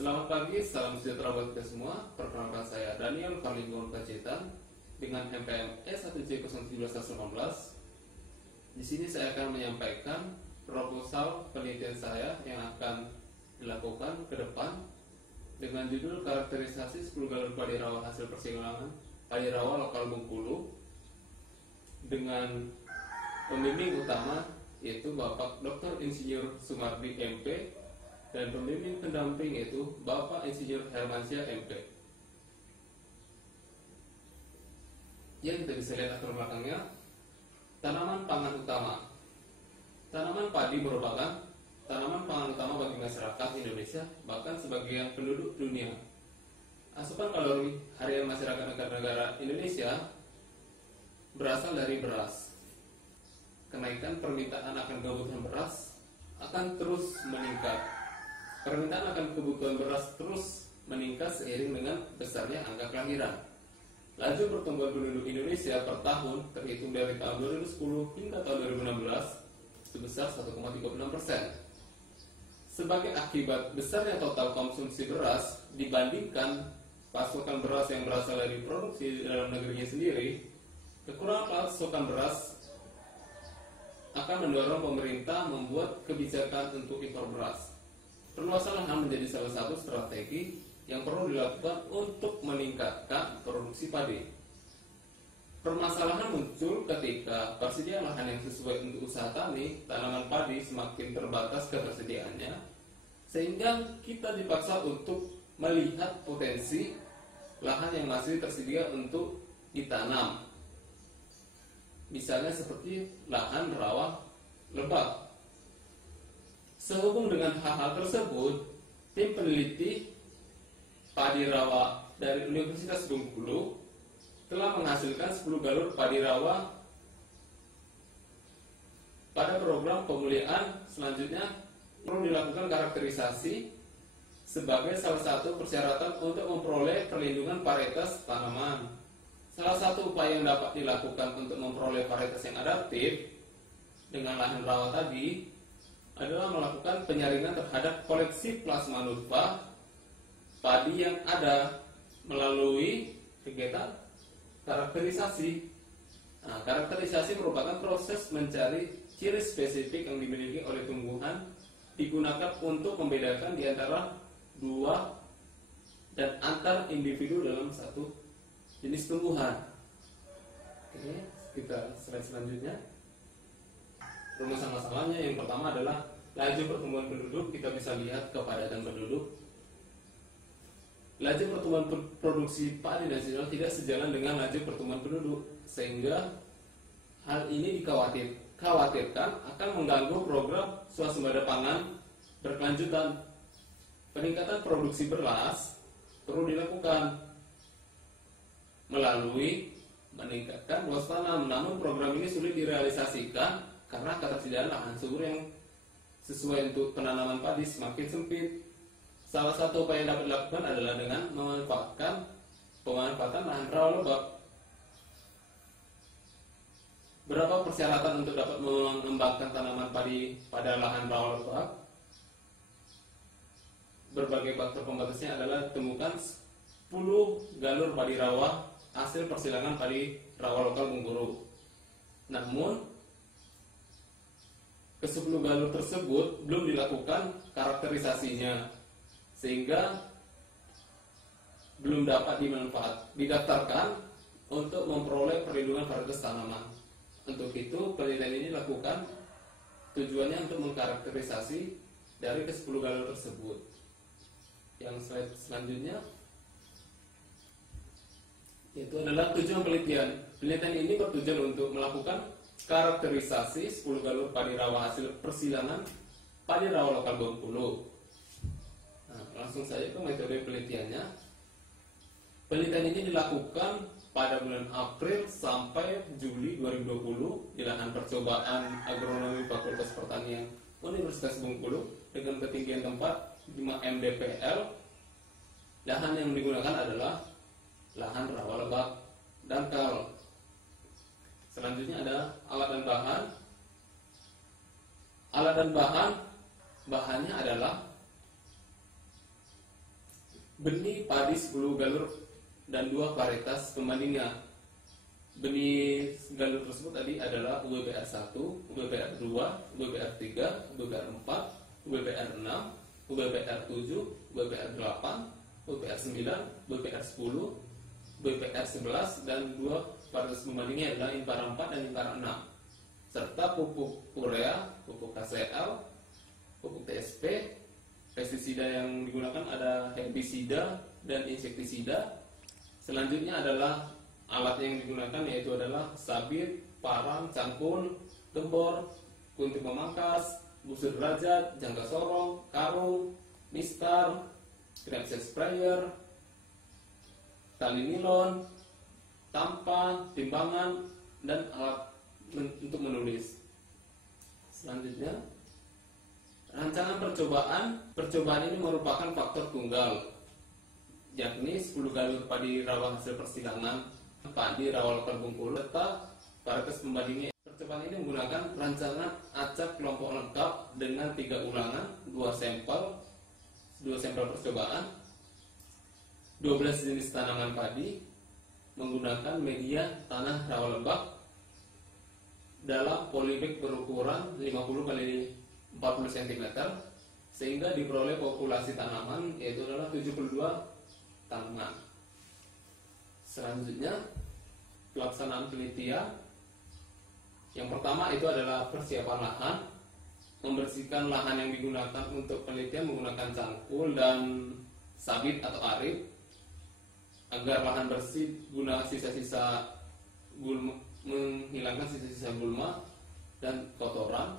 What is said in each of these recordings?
Selamat pagi, salam sejahtera buat kita semua. Perkenalkan saya Daniel Karlingon Pacitan dengan MPM E1C01718. Di sini saya akan menyampaikan proposal penelitian saya yang akan dilakukan ke depan dengan judul karakterisasi 10 galur padi rawa hasil persilangan padi rawa lokal Bengkulu, dengan pembimbing utama yaitu Bapak Dr. Insinyur Sumardi MP dan pembimbing pendamping yaitu Bapak Insinyur Hermansyah MP. Yang kita bisa lihat latar belakangnya, tanaman pangan utama. Tanaman padi merupakan tanaman pangan utama bagi masyarakat Indonesia, bahkan sebagian penduduk dunia. Asupan kalori harian masyarakat negara Indonesia berasal dari beras. Kenaikan permintaan akan kebutuhan beras akan terus meningkat. Permintaan akan kebutuhan beras terus meningkat seiring dengan besarnya angka kelahiran. Laju pertumbuhan penduduk Indonesia per tahun terhitung dari tahun 2010 hingga tahun 2016 sebesar 1,36%. Sebagai akibat besarnya total konsumsi beras dibandingkan pasokan beras yang berasal dari produksi dalam negerinya sendiri, kekurangan pasokan beras akan mendorong pemerintah membuat kebijakan untuk impor beras. Perluasan lahan menjadi salah satu strategi yang perlu dilakukan untuk meningkatkan produksi padi. Permasalahan muncul ketika persediaan lahan yang sesuai untuk usaha tani tanaman padi semakin terbatas ketersediaannya, sehingga kita dipaksa untuk melihat potensi lahan yang masih tersedia untuk ditanam. Misalnya seperti lahan rawa lebak. Sehubung dengan hal-hal tersebut, tim peneliti padi rawa dari Universitas Bengkulu telah menghasilkan 10 galur padi rawa. Pada program pemulihan selanjutnya perlu dilakukan karakterisasi sebagai salah satu persyaratan untuk memperoleh perlindungan varietas tanaman. Salah satu upaya yang dapat dilakukan untuk memperoleh varietas yang adaptif dengan lahan rawa tadi adalah melakukan penyaringan terhadap koleksi plasma nutfah padi yang ada melalui kegiatan karakterisasi. Nah, karakterisasi merupakan proses mencari ciri spesifik yang dimiliki oleh tumbuhan, digunakan untuk membedakan di antara dua dan antar individu dalam satu jenis tumbuhan. Oke, kita slide selanjutnya. Rumusan masalahnya yang pertama adalah laju pertumbuhan penduduk. Kita bisa lihat kepadatan penduduk. Laju pertumbuhan produksi padi nasional tidak sejalan dengan laju pertumbuhan penduduk, sehingga hal ini dikhawatirkan akan mengganggu program swasembada pangan berkelanjutan. Peningkatan produksi beras perlu dilakukan melalui meningkatkan luas tanam, namun program ini sulit direalisasikan karena ketersediaan lahan subur yang sesuai untuk penanaman padi semakin sempit. Salah satu upaya yang dapat dilakukan adalah dengan pemanfaatan lahan rawa lebak. Berapa persyaratan untuk dapat mengembangkan tanaman padi pada lahan rawa lebak? Berbagai faktor pembatasnya adalah temukan 10 galur padi rawa hasil persilangan padi rawa lokal Bengkulu. Namun ke-10 galur tersebut belum dilakukan karakterisasinya, sehingga belum dapat didaftarkan untuk memperoleh perlindungan varietas tanaman. Untuk itu penelitian ini dilakukan tujuannya untuk mengkarakterisasi dari ke-10 galur tersebut. Yang slide selanjutnya itu adalah tujuan penelitian. Penelitian ini bertujuan untuk melakukan karakterisasi 10 galur padi rawa hasil persilangan padi rawa lokal Bengkulu. Nah, langsung saja ke metode penelitiannya. Penelitian ini dilakukan pada bulan April sampai Juli 2020 di lahan percobaan agronomi Fakultas Pertanian Universitas Bengkulu dengan ketinggian tempat 5 mdpl. Lahan yang digunakan adalah lahan rawa lebak dangkal. Selanjutnya ada alat dan bahan. Alat dan bahannya adalah benih padi 10 galur dan 2 varietas pembandingnya. Benih galur tersebut tadi adalah WBR 1, WBR 2, WBR 3, WBR 4, WBR 6, WBR 7, WBR 8, WBR 9, WBR 10, WBR 11, dan 2 varietas pembandingnya adalah Impara 4 dan Impara 6, serta pupuk urea, pupuk KCL, pupuk TSP. Pestisida yang digunakan ada herbisida dan insektisida. Selanjutnya adalah alat yang digunakan, yaitu adalah sabit, parang, cangkul, gembor, gunting pemangkas, busur derajat, jangka sorong, karung, mistar, crankset sprayer, tali nilon, tampan, timbangan, dan alat untuk menulis. Selanjutnya, rancangan percobaan ini merupakan faktor tunggal, yakni 10 galur padi rawa hasil persilangan, padi rawa lokal Bengkulu, serta varietas pembandingnya. Percobaan ini menggunakan rancangan acak kelompok lengkap dengan 3 ulangan, 2 sampel percobaan, 12 jenis tanaman padi, menggunakan media tanah rawa lembab dalam polybag berukuran 50 x 40 cm, sehingga diperoleh populasi tanaman yaitu adalah 72 tanaman. Selanjutnya, pelaksanaan penelitian. Yang pertama itu adalah persiapan lahan. Membersihkan lahan yang digunakan untuk penelitian menggunakan cangkul dan sabit atau arit agar lahan bersih guna sisa-sisa gulma, menghilangkan sisa-sisa gulma dan kotoran.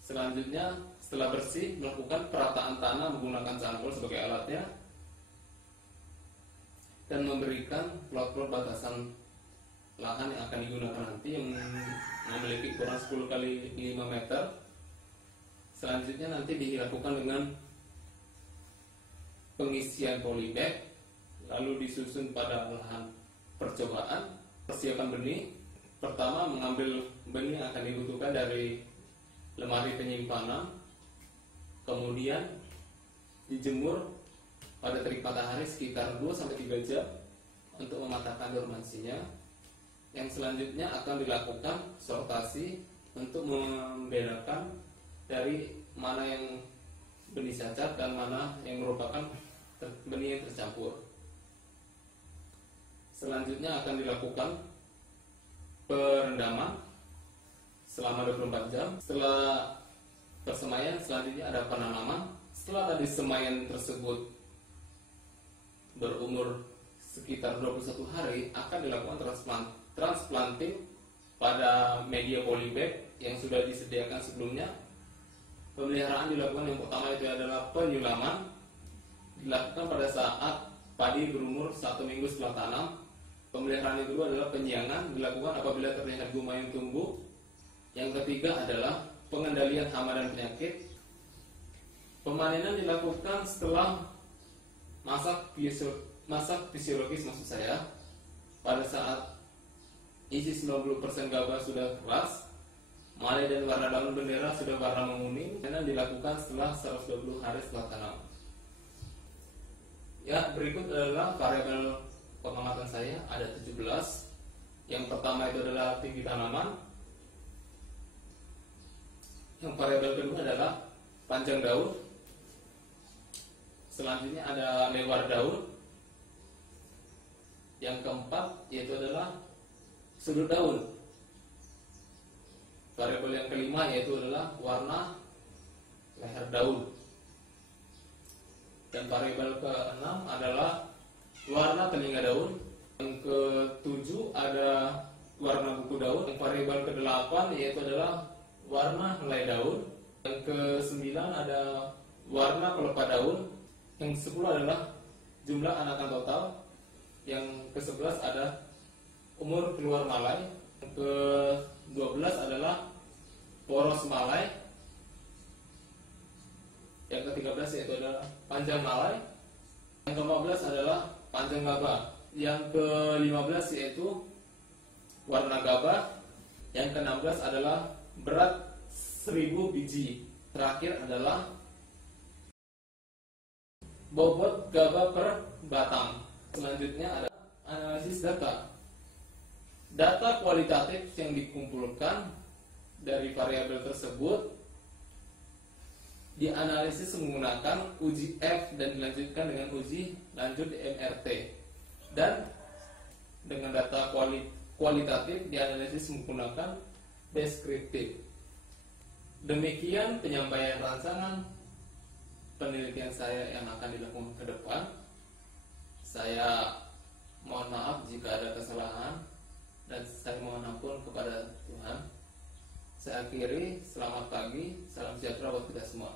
Selanjutnya, setelah bersih, melakukan perataan tanah menggunakan cangkul sebagai alatnya dan memberikan plot-plot batasan lahan yang akan digunakan nanti yang memiliki ukuran 10 x 5 meter. Selanjutnya nanti dilakukan dengan pengisian polybag, lalu disusun pada lahan percobaan. Persiapan benih. Pertama, mengambil benih yang akan dibutuhkan dari lemari penyimpanan, kemudian dijemur pada terik matahari sekitar 2-3 jam untuk mematahkan dormansinya. Yang selanjutnya akan dilakukan sortasi untuk membedakan dari mana yang benih cacat dan mana yang merupakan benih yang tercampur. Selanjutnya akan dilakukan perendaman selama 24 jam. Setelah persemaian, selanjutnya ada penanaman. Setelah tadi semaian tersebut berumur sekitar 21 hari, akan dilakukan transplanting pada media polybag yang sudah disediakan sebelumnya. Pemeliharaan dilakukan, yang pertama itu adalah penyulaman, dilakukan pada saat padi berumur 1 minggu setelah tanam. Pemeliharaan yang kedua adalah penyiangan, dilakukan apabila terlihat guma yang tumbuh. Yang ketiga adalah pengendalian hama dan penyakit. Pemanenan dilakukan setelah masa fisiologis, maksud saya, pada saat isi 90% gabah sudah keras, malai dan warna daun bendera sudah warna menguning. Panenan dilakukan setelah 120 hari setelah tanam. Ya, berikut adalah variabel pengamatan saya, ada 17. Yang pertama itu adalah tinggi tanaman. Yang variabel kedua adalah panjang daun. Selanjutnya ada lebar daun. Yang keempat yaitu adalah sudut daun. Variabel yang kelima yaitu adalah warna leher daun. Dan variabel keenam adalah warna telinga daun. Yang ketujuh ada warna buku daun. Yang variabel kedelapan yaitu adalah warna helai daun. Yang ke-9 ada warna pelepah daun. Yang ke-10 adalah jumlah anakan total. Yang ke-11 ada umur keluar malai. Yang ke-12 adalah poros malai. Yang ke-13 yaitu adalah panjang malai. Yang ke-14 adalah panjang gabah. Yang ke-15 yaitu warna gabah. Yang ke-16 adalah berat 1000 biji. Terakhir adalah bobot gabah per batang. Selanjutnya ada analisis data. Data kualitatif yang dikumpulkan dari variabel tersebut dianalisis menggunakan uji F dan dilanjutkan dengan uji lanjut MRT. Dan dengan data kualitatif dianalisis menggunakan deskriptif. Demikian penyampaian rangsangan penelitian saya yang akan dilakukan ke depan. Saya mohon maaf jika ada kesalahan dan saya mohon ampun kepada Tuhan. Saya akhiri, selamat pagi, salam sejahtera buat kita semua.